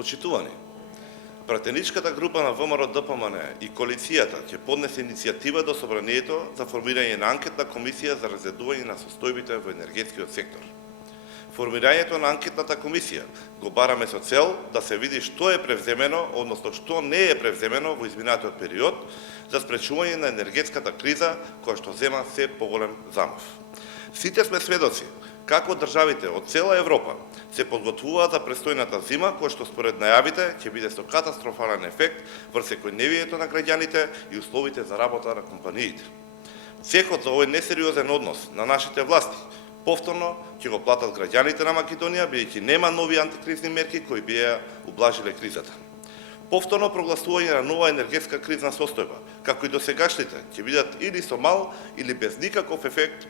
Почитувани, пратеничката група на ВМРО-ДПМН и коалицијата ќе поднесе иницијатива до Собранието за формирање на анкетна комисија за разследување на состојбите во енергетскиот сектор. Формирањето на анкетната комисија го бараме со цел да се види што е превземено, односно што не е превземено во изминатиот период за спречување на енергетската криза која што зема се поголем замав. Сите сме сведоци како државите од цела Европа се подготвуваат за престојната зима, која што според најавите ќе биде со катастрофален ефект врз секојдневието на граѓаните и условите за работа на компаниите. Цехот за овој несериозен однос на нашите власти повторно ќе го платат граѓаните на Македонија, бидејќи нема нови антикризни мерки кои би ја ублажиле кризата. Повторно прогласување на нова енергетска кризна состојба, како и досегашните, ќе бидат или со мал или без никаков ефект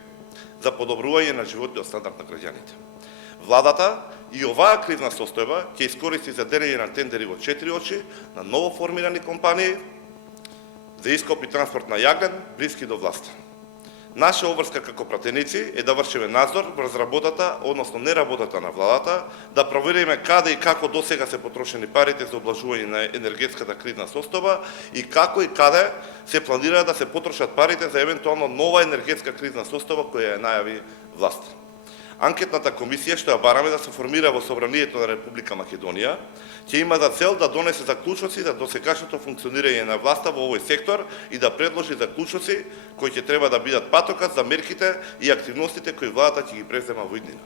за подобрување на животниот стандард на граѓаните. Владата и оваа кризна состојба ќе искористи за делење на тендери во 4 очи на ново формирани компании за ископ и транспорт на јаглен блиски до власта. Наша обврска како пратеници е да вршиме надзор врз работата, односно неработата на владата, да провериме каде и како досега се потрошени парите за облажување на енергетската кризна состојба и како и каде се планира да се потрошат парите за евентуално нова енергетска кризна состојба која ја најави власта. Анкетната комисија што ја бараме да се формира во Собранието на Република Македонија ќе има за цел да донесе заклучоци за досегашното функционирање на власта во овој сектор и да предложи заклучоци кои ќе треба да бидат патокат за мерките и активностите кои владата ќе ги презема во иднина.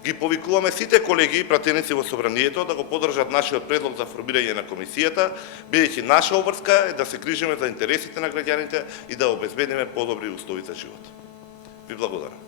Ги повикуваме сите колеги и пратеници во Собранието да го поддржат нашиот предлог за формирање на комисијата, бидејќи наша обврска е да се грижиме за интересите на граѓаните и да обезбедиме подобри услови за живот. Ви благодарам.